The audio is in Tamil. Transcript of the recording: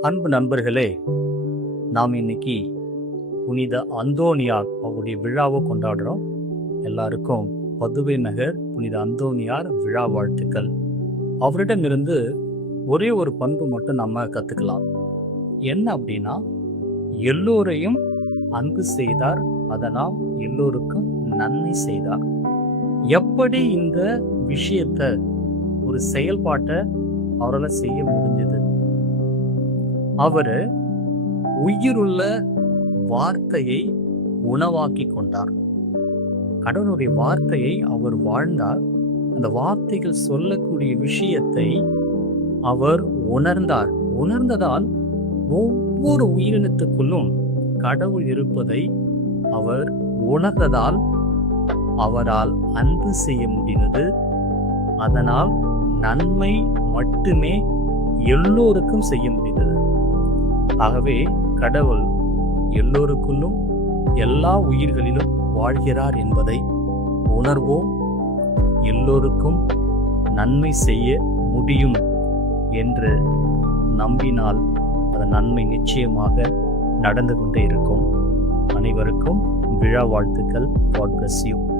அன்பு நண்பர்களே, நாம் இன்னைக்கு புனித அந்தோனியார் அவருடைய விழாவை கொண்டாடுறோம். எல்லாருக்கும் பதுவை நகர் புனித அந்தோனியார் விழா வாழ்த்துக்கள். அவரிடமிருந்து ஒரே ஒரு பண்பு மட்டும் நம்ம கத்துக்கலாம். என்ன அப்படின்னா, எல்லோரையும் அன்பு செய்தார், அதனால் எல்லோருக்கும் நன்மை செய்தார். எப்படி இந்த விஷயத்த ஒரு செயல்பாட்டை அவரால் செய்ய முடிஞ்சது? அவரு உயிருள்ள வார்த்தையை உணவாக்கி கொண்டார். கடவுளுடைய வார்த்தையை அவர் வாழ்ந்தார். அந்த வார்த்தைகள் சொல்லக்கூடிய விஷயத்தை அவர் உணர்ந்தார். உணர்ந்ததால் ஒவ்வொரு உயிரினத்துக்குள்ளும் கடவுள் இருப்பதை அவர் உணர்ந்ததால் அவரால் அன்பு செய்ய முடிந்தது. அதனால் நன்மை மட்டுமே எல்லோருக்கும் செய்ய முடிந்தது. ஆகவே கடவுள் எல்லோருக்குள்ளும் எல்லா உயிர்களிலும் வாழ்கிறார் என்பதை உணர்வோம். எல்லோருக்கும் நன்மை செய்ய முடியும் என்று நம்பினால் அந்த நன்மை நிச்சயமாக நடந்து கொண்டே இருக்கும். அனைவருக்கும் விழா வாழ்த்துக்கள். God bless you.